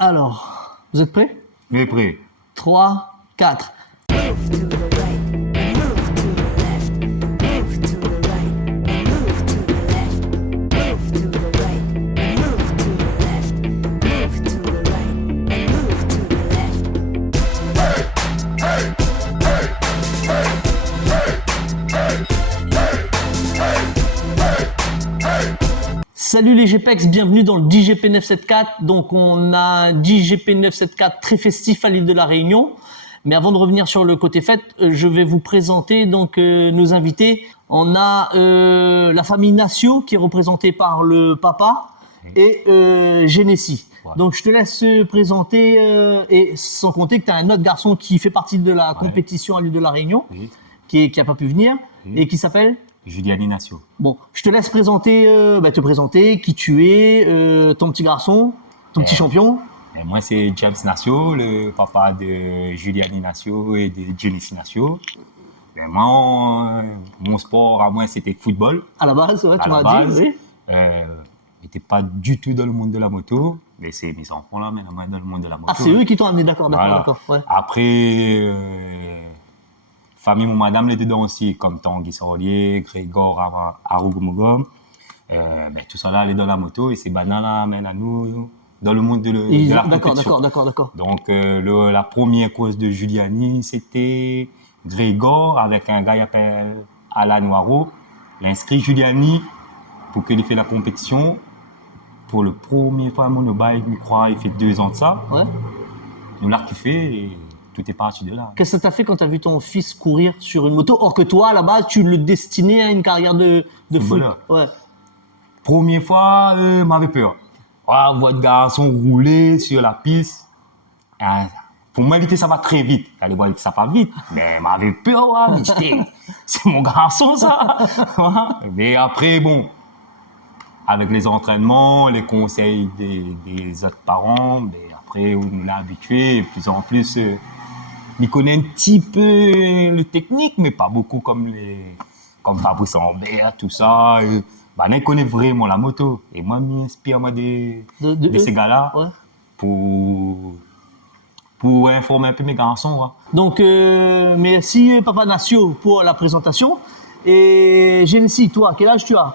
Alors, vous êtes prêts? Mais prêt. 3, 4. Move to the right, move to the left, move to the right, move to the left, move to the right, move to the left, move to the right, move to the left. Salut les GPEX, bienvenue dans le DGP 974. Donc on a un DGP 974 très festif à l'île de la Réunion. Mais avant de revenir sur le côté fête, je vais vous présenter donc nos invités. On a la famille Nacio qui est représentée par le papa et Genessi. Ouais. Donc je te laisse présenter et sans compter que tu as un autre garçon qui fait partie de la compétition à l'île de la Réunion, Oui. qui a pas pu venir Oui. et qui s'appelle... Juliani Nacio. Bon, je te laisse présenter, te présenter qui tu es, ton petit garçon, ton petit champion. Et moi, c'est James Nacio, le papa de Juliani Nacio et de Genessi Nacio. Et moi, mon sport à moi, c'était football. À la base, ouais, tu À la m'as dit, base, oui. J'étais pas du tout dans le monde de la moto, mais c'est mes enfants là, maintenant, dans le monde de la moto. Ah, c'est eux qui t'ont amené, d'accord, Voilà. d'accord. Ouais. Après, famille mon madame les dedans aussi, comme Tanguy Sorolier, Grégor Arougomogom. Tout ça là, elle est dans la moto et ces bananes là amènent à nous dans le monde de la compétition. D'accord. Donc, la première course de Juliani, c'était Grégor avec un gars qui s'appelle Alain Noiro. Il a inscrit Juliani pour qu'il fasse la compétition. Pour le premier fois à monobike, je crois, il fait 2 ans de ça. Ouais. Nous l'a kiffé et tout est parti de là. Qu'est-ce que ça t'a fait quand t'as vu ton fils courir sur une moto, or que toi, à la base, tu le destinais à une carrière de foot? Footballeur. Ouais. Première fois, m'avait peur. Ah, votre garçon rouler sur la piste. Pour moi, il était ça va très vite. Allez voir, ça va vite. Mais m'avait peur, ouais, mais c'est mon garçon, ça. Mais après, bon, avec les entraînements, les conseils des autres parents, mais après, on nous l'a habitué. Et de plus en plus, il connaît un petit peu le technique, mais pas beaucoup comme Fabrice Ambert, tout ça. Il connaît vraiment la moto. Et moi, je m'inspire de ces gars-là Ouais. pour informer un peu mes garçons. Ouais. Donc, merci Papa Nacio pour la présentation. Et Genessi, toi, quel âge tu as?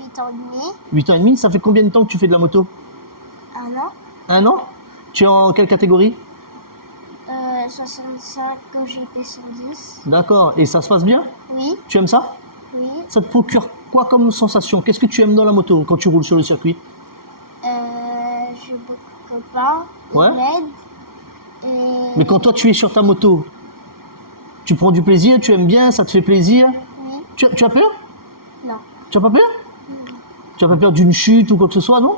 8 ans et demi, 8 ans et demi. Ça fait combien de temps que tu fais de la moto? 1 an, 1 an? Tu es en quelle catégorie? 65 GP 110. D'accord. Et ça se passe bien? Oui, Tu aimes ça? oui. Ça te procure quoi comme sensation? Qu'est-ce que tu aimes dans la moto quand tu roules sur le circuit? J'ai beaucoup de copains, Ouais. ils m'aident. Et Mais quand toi tu es sur ta moto, tu prends du plaisir, tu aimes bien, ça te fait plaisir? oui, Tu as peur? non, Tu as pas peur? Tu as pas peur d'une chute ou quoi que ce soit, non?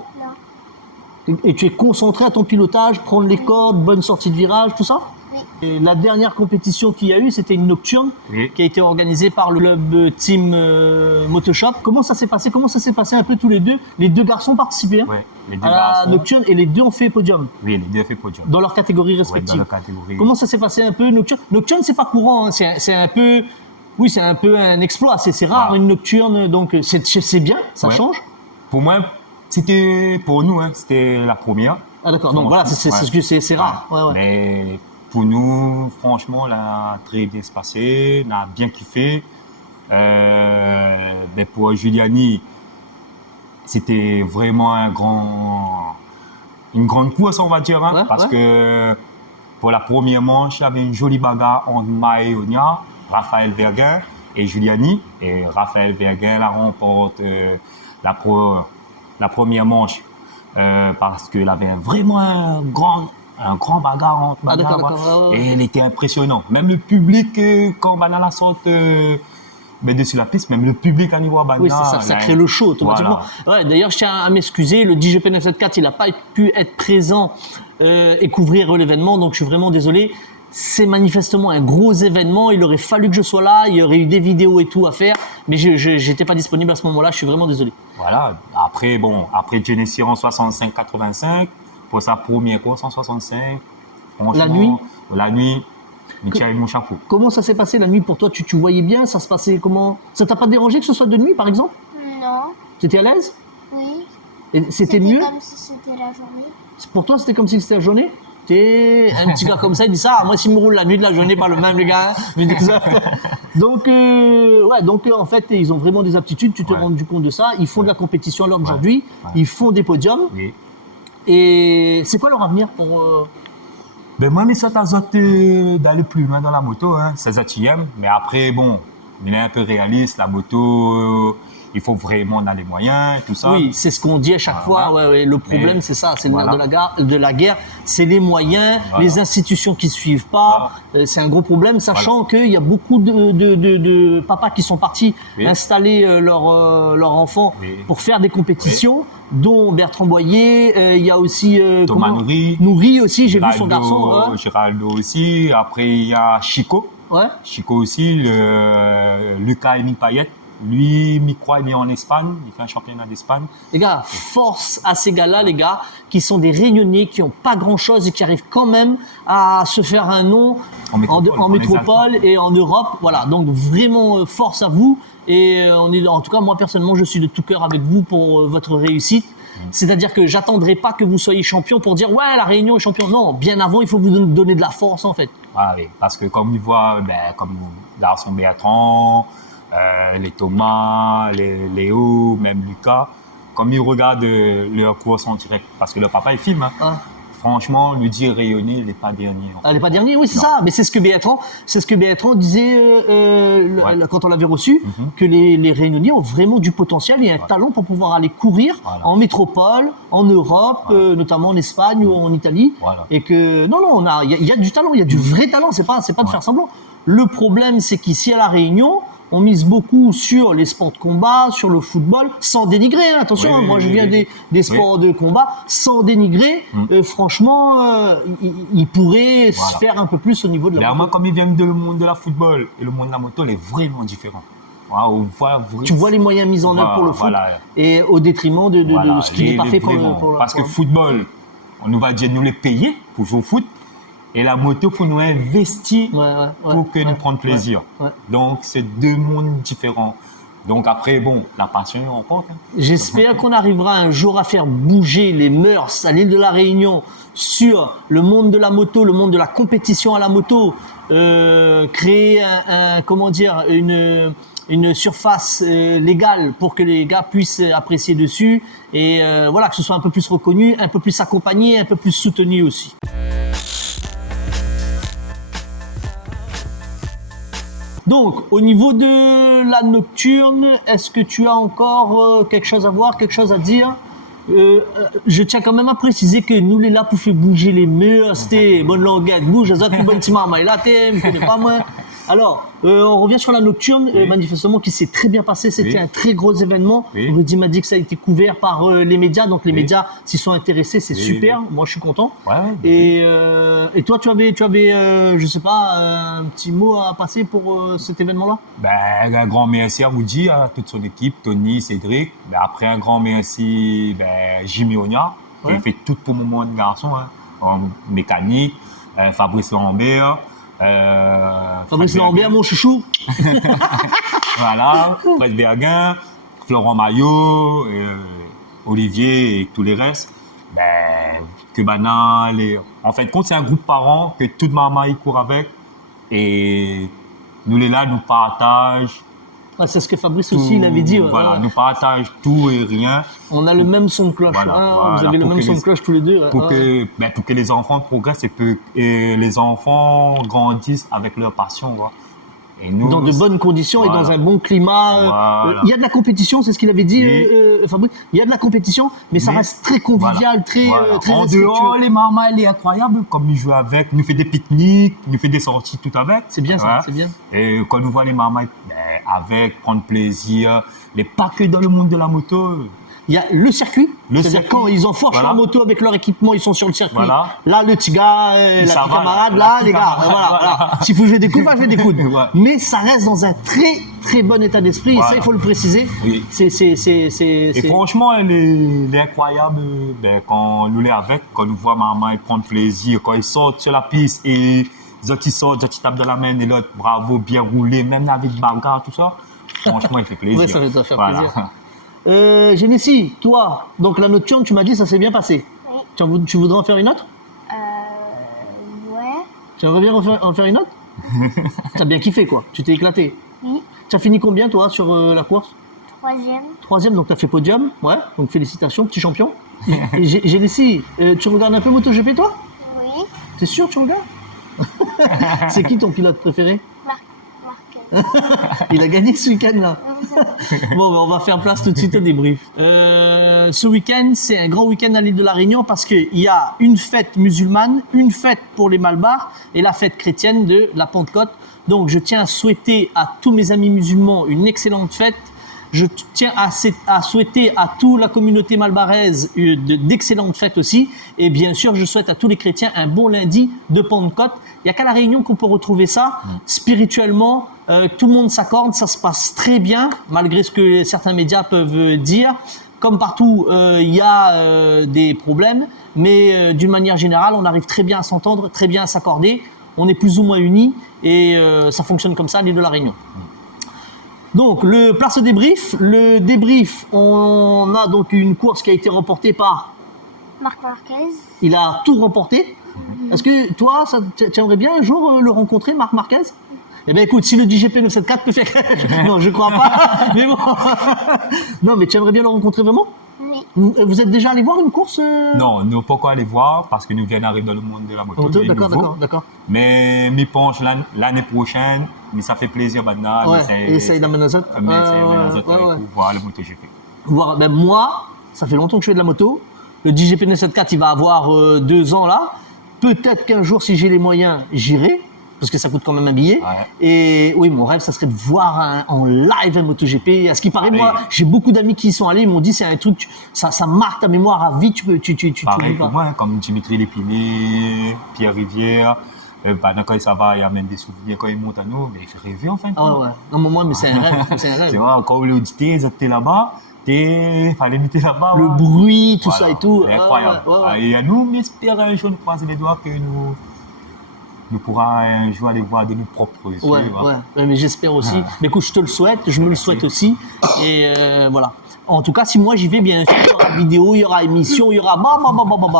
non, Et tu es concentré à ton pilotage, prendre les cordes, bonne sortie de virage, tout ça? oui. Et la dernière compétition qu'il y a eu, c'était une nocturne Oui. qui a été organisée par le club Team Motoshop. Comment ça s'est passé? Comment ça s'est passé un peu tous les deux? Les deux garçons participaient, hein, Ouais, les deux à la garçons. nocturne et les deux ont fait podium Oui, les deux ont fait podium. dans leur catégorie Ouais, respective. dans leur catégorie. Comment ça s'est passé un peu nocturne? Nocturne, c'est pas courant, hein. C'est un peu, oui, c'est un peu un exploit. C'est rare Ah. une nocturne, donc c'est bien, ça Ouais. change. Pour moi, pour nous, hein, c'était la première. Ah d'accord, donc voilà, c'est rare. Ouais. Mais pour nous, franchement, là, très bien se passé, on a bien kiffé. Pour Juliani, c'était vraiment une grande course, on va dire, hein, Ouais, parce ouais. que pour la première manche, il y avait une jolie bagarre entre Maïonia, Raphaël Verguin et Juliani. Et Raphaël Verguin la remporte la première manche parce qu'il avait vraiment un grand bagarre entre Ah, bagarre, d'accord. et il était impressionnant. Même le public, quand Banana sort dessus la piste, même le public à niveau Banana. Oui, ça crée le show automatiquement. Voilà. Ouais, d'ailleurs, je tiens à m'excuser, le DGP 974, il n'a pas pu être présent et couvrir l'événement, donc je suis vraiment désolé. C'est manifestement un gros événement, il aurait fallu que je sois là, il y aurait eu des vidéos et tout à faire, mais je n'étais pas disponible à ce moment-là, je suis vraiment désolé. Voilà. Après Genessi en 65-85, pour sa première course en 65. La nuit? La nuit, je tire mon chapeau. Comment ça s'est passé la nuit pour toi? Tu voyais bien? Ça se passait comment? Ça t'a pas dérangé que ce soit de nuit, par exemple? Non, T'étais à l'aise? oui. Et c'était mieux? Comme si c'était la journée. Pour toi, c'était comme si c'était la journée? T'es un petit gars comme ça, il dit ça. Moi, s'il me roule la nuit de la journée, pas le même, les gars. Mais ça. Donc, en fait, ils ont vraiment des aptitudes. Tu te rends compte de ça. Ils font de la compétition à l'heure d'aujourd'hui. Ils font des podiums. Oui. Et c'est quoi leur avenir pour Ben moi, mes sortes d'aller plus loin dans la moto, hein. C'est ça que j'aime. Mais après, bon, il est un peu réaliste. La moto, il faut vraiment en avoir les moyens, tout ça. Oui, c'est ce qu'on dit à chaque fois. Ouais. Le problème, c'est ça. C'est le nerf de la guerre. C'est les moyens, les institutions qui suivent pas. C'est un gros problème, sachant qu'il y a beaucoup de papas qui sont partis installer leurs enfants pour faire des compétitions, dont Bertrand Boyer. Il y a aussi Thomas Nourri. Nourri aussi, j'ai vu son garçon. Géraldo aussi. Après, il y a Chico. Ouais. Chico aussi, Lucas Émile Payette. Lui, il croit, il est en Espagne, il fait un championnat d'Espagne. Les gars, force à ces gars-là, les gars, qui sont des Réunionnais, qui n'ont pas grand-chose et qui arrivent quand même à se faire un nom en métropole et en Europe. Voilà, donc vraiment force à vous. Et en tout cas, moi personnellement, je suis de tout cœur avec vous pour votre réussite. C'est-à-dire que j'attendrai pas que vous soyez champion pour dire ouais, la Réunion est champion. Non, bien avant, il faut vous donner de la force en fait. Ah, oui, parce que comme il voit, comme garçon Bertrand, les Thomas, les Léo, même Lucas, comme ils regardent leur course en direct, parce que leur papa il filme. Hein. Franchement, lui dire rayonner, il n'est pas dernier. En fait. Elle n'est pas dernier, oui, c'est ça. Mais c'est ce que Bertrand disait quand on l'avait reçu, que les Réunionnais ont vraiment du potentiel et un talent pour pouvoir aller courir en métropole, en Europe, notamment en Espagne ou en Italie. Et que non, il y a du talent, il y a du vrai talent. C'est pas de faire semblant. Le problème, c'est qu'ici à la Réunion, on mise beaucoup sur les sports de combat, sur le football, sans dénigrer, hein, attention, moi je viens des sports de combat, sans dénigrer, franchement, il pourrait se faire un peu plus au niveau de la moto. Moi, comme ils viennent du monde de la football et le monde de la moto, il est vraiment différent. Tu vois les moyens mis en œuvre pour le foot et au détriment de ce qui n'est pas fait pour parce que football, on nous va dire nous les payer pour jouer au foot. Et la moto, il faut nous investir pour que nous prenions plaisir. Donc, c'est deux mondes différents. Donc, après, bon, la passion, on compte. Hein. J'espère qu'on arrivera un jour à faire bouger les mœurs à l'île de la Réunion sur le monde de la moto, le monde de la compétition à la moto, créer une surface légale pour que les gars puissent apprécier dessus et que ce soit un peu plus reconnu, un peu plus accompagné, un peu plus soutenu aussi. Donc, au niveau de la nocturne, est-ce que tu as encore quelque chose à voir, quelque chose à dire? Je tiens quand même à préciser que nous, les là pour faire bouger les murs, c'était bonne languette, bouge, ça plus bonne petit maman, là, me connais pas moi. Alors, on revient sur la nocturne, manifestement qui s'est très bien passé, c'était un très gros événement. Rudy m'a dit que ça a été couvert par les médias, donc les médias s'y sont intéressés, c'est super, moi je suis content. Et toi, tu avais je sais pas, un petit mot à passer pour cet événement-là? Un grand merci à Rudy, à toute son équipe, Tony, Cédric. Après, un grand merci Jimmy Onia, qui a fait tout pour mon moment de garçon, en mécanique, Fabrice Lambert. Fabrice Lambert, mon chouchou. Voilà, Fred Berguin, Florent Maillot, Olivier et tous les restes. Cubana, en fait, c'est un groupe parent que toute maman y court avec. Et nous, les là, nous partagent. C'est ce que Fabrice aussi, il avait dit. Nous partagent tout et rien. On a le même son de cloche. Vous avez le même son de cloche tous les deux. Pour que les enfants progressent et les enfants grandissent avec leur passion. Et nous, dans de bonnes conditions et dans un bon climat. Il y a de la compétition, c'est ce qu'il avait dit, Fabrice. Il y a de la compétition, mais ça reste très convivial, très en dehors, les mamans, elle est incroyable. Comme ils jouent avec, nous fait des pique-niques, nous fait des sorties tout avec. C'est bien ça, c'est bien. Et quand nous voit les mamans avec, prendre plaisir, mais pas que dans le monde de la moto. Il y a le circuit, c'est-à-dire quand ils enfourchent la moto avec leur équipement, ils sont sur le circuit. Là, le petit gars, la petite camarade, là, les gars, voilà. S'il faut jouer des coudes, va jouer des coudes. Mais ça reste dans un très, très bon état d'esprit, et ça, il faut le préciser. Oui. Et franchement, elle est incroyable quand nous l'est avec, quand nous voit maman, elle prend plaisir, quand ils sortent sur la piste et les autres, ils sortent, les autres, ils tapent dans la main, et l'autre, bravo, bien roulé, même avec bagarre, tout ça. Franchement, il fait plaisir. Oui, ça doit faire plaisir. Génésie, toi, donc la nocturne, tu m'as dit ça s'est bien passé. Oui. Tu voudrais en faire une autre? Ouais. Tu aimerais bien en faire une autre? T'as bien kiffé, quoi. Tu t'es éclaté. Oui. Tu as fini combien, toi, sur la course? 3e. 3e, donc tu as fait podium. Ouais, donc félicitations, petit champion. Et j'ai laissé. Tu regardes un peu MotoGP, toi? Oui. T'es sûr, tu regardes? C'est qui ton pilote préféré? Marquez. Il a gagné ce week-end, là. Bon, ben, on va faire place tout de suite au débrief. Ce week-end, c'est un grand week-end à l'île de la Réunion parce qu'il y a une fête musulmane, une fête pour les Malbars et la fête chrétienne de la Pentecôte. Donc, je tiens à souhaiter à tous mes amis musulmans une excellente fête. Je tiens à souhaiter à toute la communauté malbaraise d'excellentes fêtes aussi. Et bien sûr, je souhaite à tous les chrétiens un bon lundi de Pentecôte. Il n'y a qu'à La Réunion qu'on peut retrouver ça. Spirituellement, tout le monde s'accorde, ça se passe très bien, malgré ce que certains médias peuvent dire. Comme partout, il y a des problèmes, mais d'une manière générale, on arrive très bien à s'entendre, très bien à s'accorder. On est plus ou moins unis et ça fonctionne comme ça à l'île de la Réunion. Donc, place au débrief. Le débrief, on a donc une course qui a été remportée par... Marc Marquez. Il a tout remporté. Est-ce que toi, tu aimerais bien un jour le rencontrer, Marc Marquez? Eh bien, écoute, si le DGP 974 peut faire... Non, je crois pas, mais bon. Non, mais tu aimerais bien le rencontrer vraiment? Oui. Vous êtes déjà allé voir une course Non, nous ne pouvons pas aller voir parce que nous venons d'arriver dans le monde de la moto. Moto, il est d'accord, nouveau. d'accord, d'accord. Mais m'y penche l'année prochaine, mais ça fait plaisir maintenant. Ouais, essaye d'amener ça. Mais c'est pour voir le MotoGP. Voir, ben moi, ça fait longtemps que je fais de la moto. Le DGP 974, il va avoir 2 ans là. Peut-être qu'un jour, si j'ai les moyens, j'irai. Parce que ça coûte quand même un billet. Ouais. Et oui, mon rêve, ça serait de voir en live un MotoGP. À ce qui paraît, Ah, moi, oui. j'ai beaucoup d'amis qui y sont allés. Ils m'ont dit, c'est un truc, ça marque ta mémoire à vie. Tu Pareil oublies pour pas. moi, comme Dimitri Lépiné, Pierre Rivière. Quand ça va, il amène des souvenirs quand il monte à nous. Mais il fait rêver en fin de Ah compte. ouais. Non, mais moi, mais c'est un rêve. C'est un C'est rêve. vrai, quand on l'a dit, t'es là-bas, fallait mettre là-bas. Le ouais. bruit, tout Voilà. ça et tout. C'est incroyable. Ouais, ouais, ouais. Et à nous, on espère un jour, nous croiser les doigts que nous pourrons un jour aller voir de nos propres yeux. Ouais, voilà. ouais, mais j'espère aussi. Ah. Mais écoute, je te le souhaite, je me le souhaite aussi. Et voilà. En tout cas, si moi j'y vais, bien sûr, il y aura vidéo, il y aura émission, il y aura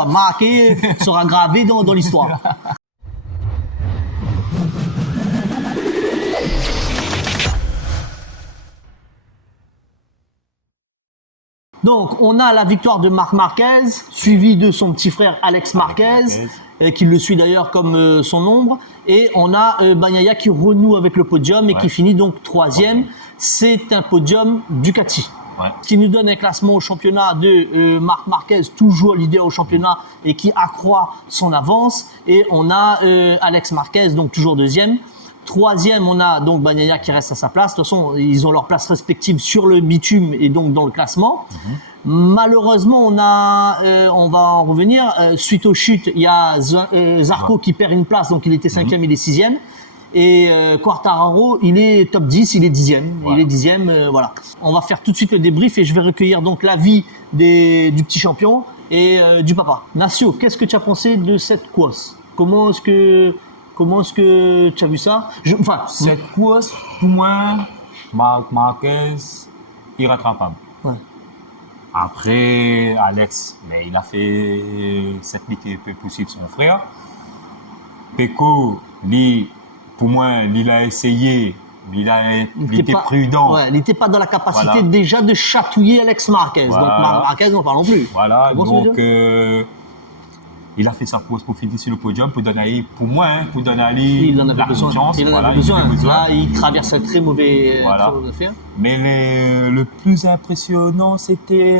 marqué, sera gravé dans l'histoire. Donc, on a la victoire de Marc Marquez, suivi de son petit frère Alex Marquez, qui le suit d'ailleurs comme son ombre. Et on a Bagnaia qui renoue avec le podium et qui finit donc 3e. C'est un podium Ducati. Ouais. Ce qui nous donne un classement au championnat de Marc Marquez, toujours leader au championnat et qui accroît son avance. Et on a Alex Marquez, donc toujours 2e. 3e, on a donc Bagnaia qui reste à sa place. De toute façon, ils ont leur place respective sur le bitume et donc dans le classement. Malheureusement, on va en revenir. Suite aux chutes, il y a Zarco qui perd une place, donc il était 5e, il est 6e. Et Quartararo, il est top 10, il est 10e. Voilà. Il est 10e, voilà. On va faire tout de suite le débrief et je vais recueillir donc l'avis du petit champion et du papa. Nacio, qu'est-ce que tu as pensé de cette course? Comment est-ce que tu as vu ça? Cette course, pour moi, Marc Marquez, irrattrapable. Ouais. Après, Alex, mais il a fait cette ligue peut poursuivre son frère. Pecco, lui, pour moi, il a essayé, mais il était prudent. Ouais, il n'était pas dans la capacité Voilà. déjà de chatouiller Alex Marquez. Voilà. Donc Marc Marquez, n'en parlons plus. Voilà, C'est bon, ce que donc je il a fait sa course pour finir sur le podium, pour donner, pour moi, pour donner à lui Il en avait la besoin. confiance. Il en voilà, avait besoin. avait Là, il traverse un très mauvais Voilà. affaire. Mais le plus impressionnant, c'était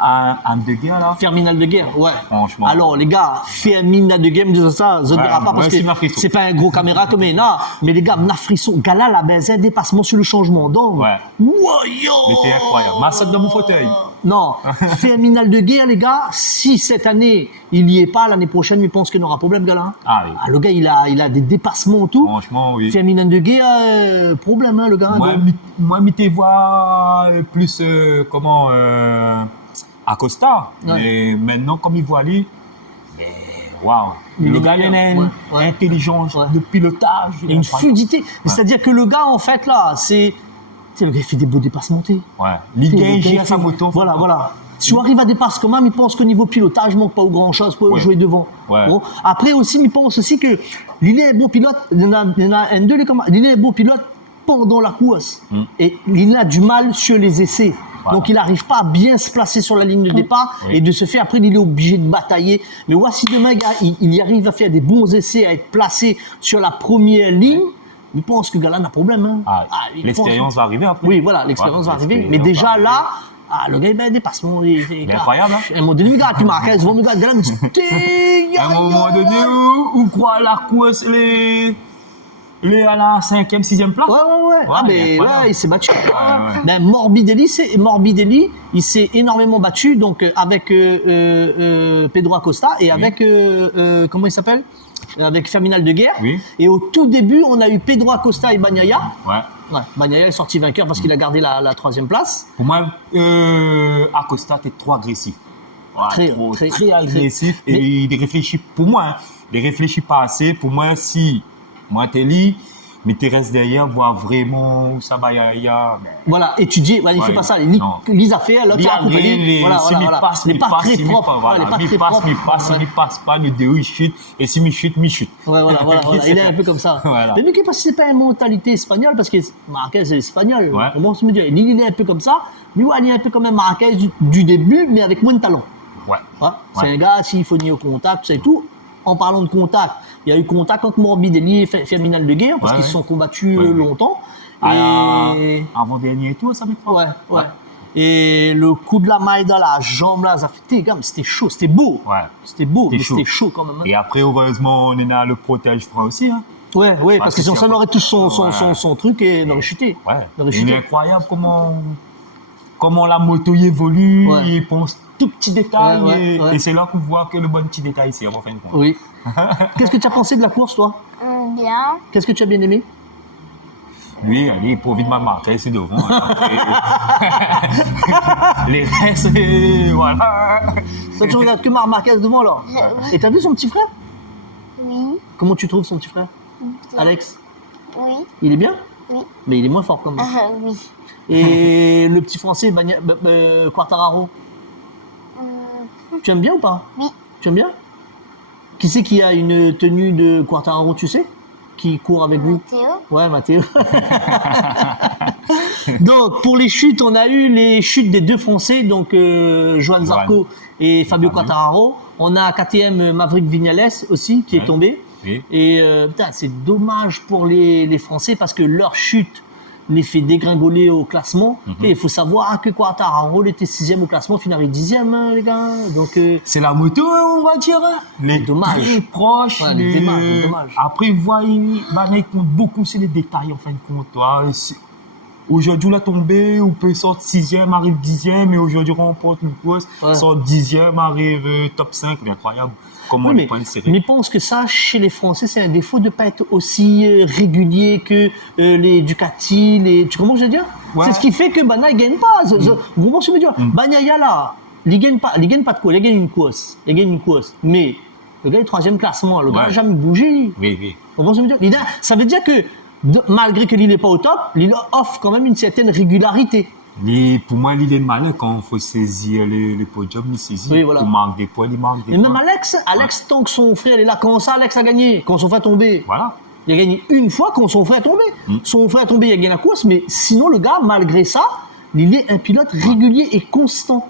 un de guerre là. Ferminal de guerre, ouais. Franchement. Alors, les gars, Ferminal de guerre, me disent ça, je ne Ouais, dira pas moi parce aussi, que m'a frisson. c'est pas un gros caméra comme non. Mais les gars, m'a frisson. Gala, la baisse, un dépassement sur le changement d'angle. Ouais. Wow, yo. Il était incroyable. Ma saute dans mon fauteuil. Non, Ferminal de guerre, les gars, si cette année, il n'y est pas, l'année prochaine, il pense qu'il n'aura problème, Gala. Ah oui. Le gars, il a des dépassements et tout. Franchement, oui. Ferminal de guerre, problème, hein, le gars. Moi, je t'ai voir plus Acosta. Ouais. Mais maintenant, comme il voit lui, waouh. Il Le est gars, il a meilleur. une Ouais, ouais. intelligence Ouais. de pilotage. Et une fluidité. C'est-à-dire que le gars, en fait, là, le gars, il fait des beaux dépassements. Ouais. Il gagne à sa moto. Voilà. Si on arrive à dépasser quand même, il pense qu'au niveau pilotage, il manque pas grand chose pour Ouais. jouer devant. Ouais. Bon. Après aussi, il pense aussi que Lille est un bon pilote. Il y en a un, deux, Lille est un bon pilote pendant la course. Et Lille a du mal sur les essais. Voilà. Donc il n'arrive pas à bien se placer sur la ligne de départ. Oui. Et de ce fait, après, il est obligé de batailler. Mais voici demain, gars, il y arrive à faire des bons essais, à être placé sur la première ligne. Il pense que Galan a un problème. Hein. Il L'expérience pense- va arriver après. Oui, voilà, l'expérience va arriver. Mais l'expérience déjà va arriver. là, le gars, il a un dépassement. Mais incroyable, hein. À un moment donné, le gars, tu marques, ils vont me regarder, Galan, À un moment donné où croit la course, les à la 5e, 6e place. Ouais. Ah, mais incroyable. là, il s'est battu. ouais. Mais Morbidelli, il s'est énormément battu donc avec Pedro Acosta et avec comment il s'appelle, avec Ferminal de Guerre. Oui. Et au tout début, on a eu Pedro Acosta et Bagnaia. Ouais. Ouais, Bagnaia est sorti vainqueur parce qu'il a gardé la 3e place. Pour moi, Acosta était trop agressif. Voilà, très agressif. Mais- Et il réfléchit, pour moi, hein, il réfléchit pas assez. Pour moi, si moi, Telly, mais tu restes derrière, voir vraiment où ça va, il y a. Voilà, étudier, il fait Ouais, pas ça. non. Lise a fait, l'autre Il a accompagné. Voilà. si il passe, Il n'est pas très propre. Voilà, Ouais, il n'est pas très propre. il passe pas, le déo, il chute. Et si il chute, il chute. Ouais, voilà. Il est un peu comme ça. Voilà. Mais je ne sais pas si c'est pas une mentalité espagnole, parce que Marquez est espagnol. Ouais. Comment se me dit Lille, il est un peu comme ça. Lui, il est un peu comme un Marquez du début, mais avec moins de talent. Ouais. Ouais. C'est un gars, s'il faut venir au contact, tout ça et tout. En parlant de contact, il y a eu contact entre Morbidelli et Ferminal de Guerre, parce Ouais, qu'ils se sont combattus Ouais. longtemps. Et... Avant-dernier tour, ça me croit. Ouais. Et le coup de la maille dans la jambe, là, ça fait, gars, mais c'était chaud, c'était beau. Ouais. C'était beau, mais C'était chaud. c'était chaud quand même. Hein. Et après, heureusement, on est là, le protège frein aussi. Hein. Ouais, parce que sinon, ça aurait touché son truc et il aurait chuté. Ouais. Il aurait Il chuté. est incroyable comment la moto y évolue. Ouais. Il pense tout petit détail. Ouais. Et c'est là qu'on voit que le bon petit détail, c'est en fin de compte. Oui. Qu'est-ce que tu as pensé de la course, toi? Bien. Qu'est-ce que tu as bien aimé? Lui, allez, il profite de ma marque, c'est devant. Après, les restes, voilà. Toi, tu regardes que Marquez devant, alors. Et t'as vu son petit frère? Oui. Comment tu trouves son petit frère? Alex? Oui. Il est bien? Oui. Mais il est moins fort quand même. Oui. Et le petit français, Quartararo, tu aimes bien ou pas? Oui. Tu aimes bien? Qui c'est qui a une tenue de Quartararo, tu sais? Qui court avec vous? Théo. Ouais, Mathéo. Donc, pour les chutes, on a eu les chutes des deux Français, donc Johan Zarco et Fabio Quartararo. On a KTM Maverick Viñales aussi qui est tombé. Oui. Et putain, c'est dommage pour les Français parce que leur chute les fait dégringoler au classement. Et il faut savoir que Quartararo était 6e au classement, finalement 10e, hein, les gars. Donc, C'est la moto, on va dire. Les Dommage. très proches. Ouais, les dommage. Après, il compte beaucoup sur les détails, en fin de compte. Aujourd'hui, on a tombé, on peut sortir 6e, arrive 10e, et aujourd'hui, on remporte une course, Ouais. sort 10e, arrive top 5. C'est incroyable. Comment oui, on mais, est pas serré. mais je pense que ça, chez les Français, c'est un défaut de ne pas être aussi régulier que les Ducati. Tu comprends ce que je veux dire? Ouais. C'est ce qui fait que Bana ne gagne pas. Vous comprenez ce que je veux dire? Bagnaia, là, il ne gagne pas de quoi? Il gagne une course. Mais le gars est 3e classement. Le gars n'a Ouais. jamais bougé. Oui. Vous comprenez ce que je veux dire? Ça veut dire que malgré que Lille n'est pas au top, Lille offre quand même une certaine régularité. Pour moi, il est malin quand il faut saisir le podium, il saisit. Oui, voilà. Il manque des points, il manque des Mais points. même Alex, tant que son frère est là, comment ça Alex a gagné? Quand son frère est tombé? Voilà. Il a gagné une fois quand son frère est tombé. Son frère est tombé, il a gagné la course, mais sinon, le gars, malgré ça, il est un pilote régulier et constant.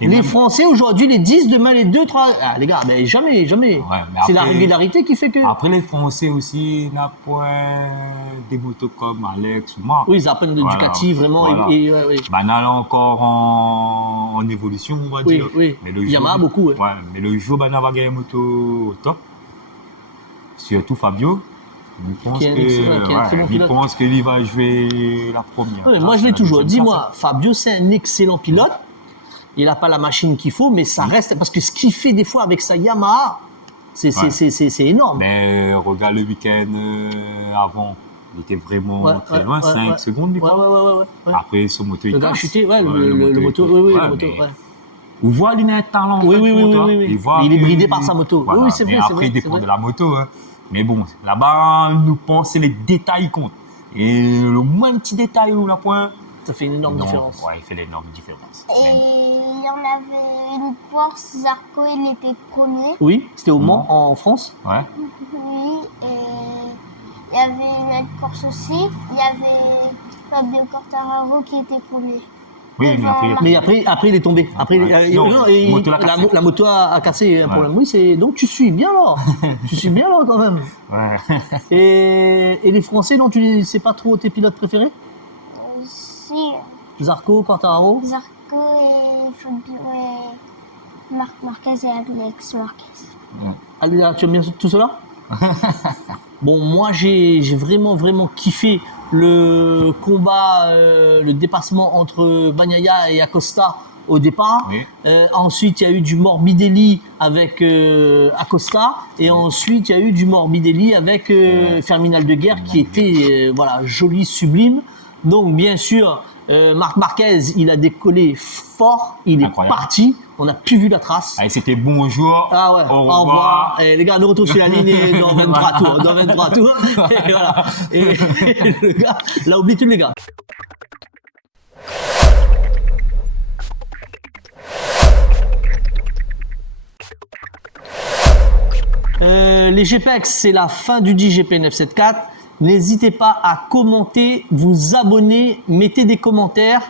Et les même- Français, aujourd'hui, les 10, demain les 2, 3. Ah, les gars, ben jamais. mais C'est la après- régularité qui fait que. Après, les Français aussi n'ont pas des motos comme Alex ou moi. Oui, ils apprennent de Ducati, vraiment. Voilà. Ouais. Banal encore en évolution, on va Oui, dire. oui. Mais le Yamaha, jour- beaucoup, ouais. Mais le jour Banal va gagner une moto au top, surtout Fabio, je pense Qui est un excellent- qui est un très bon il pilote. pense qu'il va jouer la première. Ouais, place, moi, je l'ai la toujours deuxième dit, place. moi, Fabio, c'est un excellent pilote. Il n'a pas la machine qu'il faut, mais ça reste. Parce que ce qu'il fait des fois avec sa Yamaha, c'est énorme. Mais regarde le week-end avant, il était vraiment très loin, 5 secondes du coup. Ouais. Après, son moto il Le gars a casse. chuté, Ouais, le moto, il oui, casse. le moto, mais ouais. On voit qu'il a un talent. en Oui, fait, oui, pour oui, toi. oui, oui. Il voit Mais il est que- bridé par sa moto. Voilà. Oui, c'est Mais vrai, c'est après, il vrai, dépend c'est de la moto. Hein. Mais bon, là-bas, nous pensons les détails comptent. Et le moins petit détail où la pointe, Ça fait une énorme Non, différence. Ouais, il fait l'énorme différence. Et il y en avait une course, Zarco, il était premier. Oui, c'était au Mans, en France. Ouais. Oui, et il y avait une autre course aussi. Il y avait Fabio Quartararo qui était premier. Oui, mais après, Mais après il est tombé. Après, Ouais. Non, moto l'a cassé. la moto a cassé un Ouais. problème. Oui, c'est donc tu suis bien là. Tu suis bien là quand même. ouais. Et les Français, non, c'est pas trop tes pilotes préférés? Si, Zarco, Quartararo. Zarco et Fabio et Marc Marquez et Alex Marquez. Allez, là, tu aimes bien tout cela? Bon, moi j'ai vraiment kiffé le combat, le dépassement entre Bagnaia et Acosta au départ. Oui. Ensuite, il y a eu du Morbidelli avec Acosta. Et ensuite, il y a eu du Morbidelli avec Fermin Aldeguer qui était voilà, joli, sublime. Donc, bien sûr, Marc Marquez, il a décollé fort. Il est Incroyable. parti. On n'a plus vu la trace. Allez, c'était bonjour. Ah ouais, Au revoir. Et les gars, nous retournons sur la ligne et dans 23 tours. Dans 23 tours. Et voilà. Et le gars, là, oublie tout, les gars. Les GPEX, c'est la fin du DGP 974. N'hésitez pas à commenter, vous abonner, mettez des commentaires.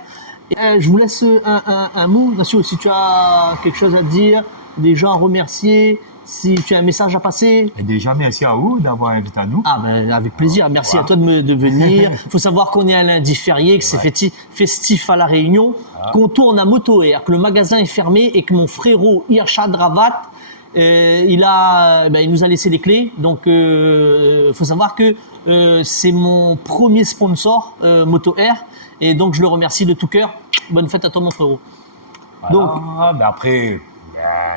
Je vous laisse un mot, bien sûr, si tu as quelque chose à dire, des gens à remercier, si tu as un message à passer. Et déjà, merci à vous d'avoir invité à nous. Ah ben avec plaisir, merci Voilà. à toi de venir. Il faut savoir qu'on est un lundi férié, que c'est festif à La Réunion, qu'on tourne à Moto Air, que le magasin est fermé et que mon frérot Irshad Ravat, il nous a laissé les clés. Donc faut savoir que c'est mon premier sponsor Moto Air et donc je le remercie de tout cœur. Bonne fête à toi mon frérot. Voilà. Ben après,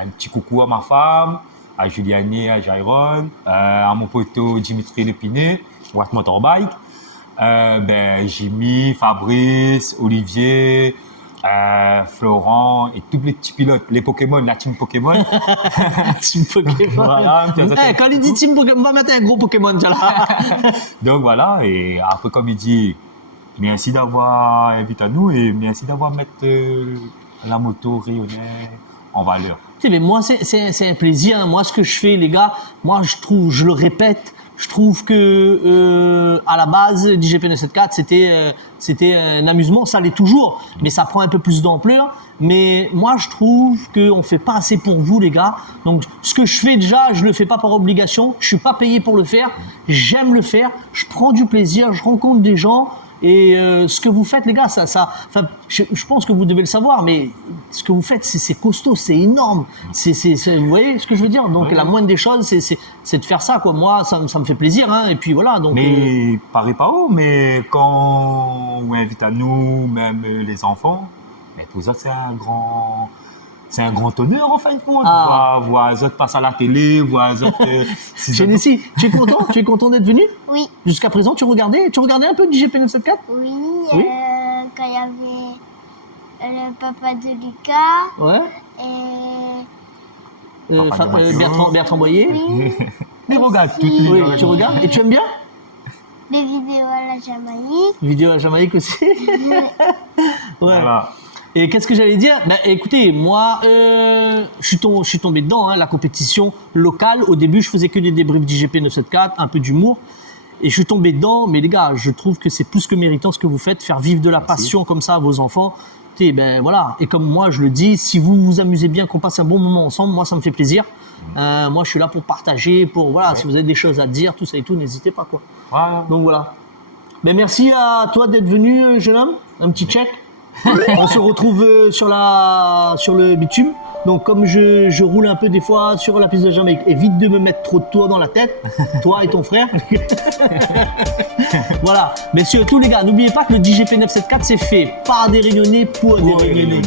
un petit coucou à ma femme, à Juliani, à Jairon, à mon poteau Dimitri Lepiné, Watt Motorbike, Jimmy, Fabrice, Olivier, Florent et tous les petits pilotes, les Pokémon, la team Pokémon. Team Pokémon. Voilà, Quand il dit Team Pokémon, on va mettre un gros Pokémon. Tu vois, là. Donc voilà, et après comme il dit, merci d'avoir invité à nous et merci d'avoir mis la moto rayonnée en valeur. Tu sais, mais moi, c'est un plaisir. Moi, ce que je fais, les gars, moi, je le répète, je trouve que à la base, DGP 974, c'était un amusement. Ça l'est toujours, mais ça prend un peu plus d'ampleur. Mais moi, je trouve qu'on fait pas assez pour vous, les gars. Donc, ce que je fais déjà, je le fais pas par obligation. Je suis pas payé pour le faire. J'aime le faire. Je prends du plaisir. Je rencontre des gens. Et ce que vous faites, les gars, je pense que vous devez le savoir, mais ce que vous faites, c'est costaud, c'est énorme. Vous voyez ce que je veux dire? Donc, la moindre des choses, c'est de faire ça, quoi. Moi, ça me fait plaisir, hein. Et puis voilà. Donc, Mais paraît pas haut, mais quand on invite à nous, même les enfants, mais pour ça, c'est un grand honneur en fin de compte. Ah. Voir les autres passer à la télé, voir les autres. Genessi, tu es content? Tu es content d'être venu? Oui, Jusqu'à présent, tu regardais un peu du GP 974? oui, Oui. quand il y avait le papa de Lucas Ouais. et Papa de Mathieu. Bertrand Boyer. oui, Mais regarde toutes les. Oui, tu regardes. Et tu aimes bien? les vidéos à la Jamaïque. Vidéo à Jamaïque aussi. Ouais. Voilà. Et qu'est-ce que j'allais dire? Ben, écoutez, moi, je suis tombé dedans, hein, la compétition locale. Au début, je faisais que des débriefs d'IGP 974, un peu d'humour. Et je suis tombé dedans. Mais les gars, je trouve que c'est plus que méritant ce que vous faites, faire vivre de la passion comme ça à vos enfants. Et ben voilà. Et comme moi, je le dis, si vous vous amusez bien, qu'on passe un bon moment ensemble, moi, ça me fait plaisir. Moi, je suis là pour partager, si vous avez des choses à dire, tout ça et tout, n'hésitez pas, quoi. Voilà. Donc voilà. Ben merci à toi d'être venu, jeune homme. Un petit check. On se retrouve sur le bitume. Donc comme je roule un peu des fois sur la piste de Jamaïque, évite de me mettre trop de toi dans la tête, toi et ton frère. Voilà. Mais surtout les gars, n'oubliez pas que le DGP 974 c'est fait par des Réunionnais pour des Réunionnais.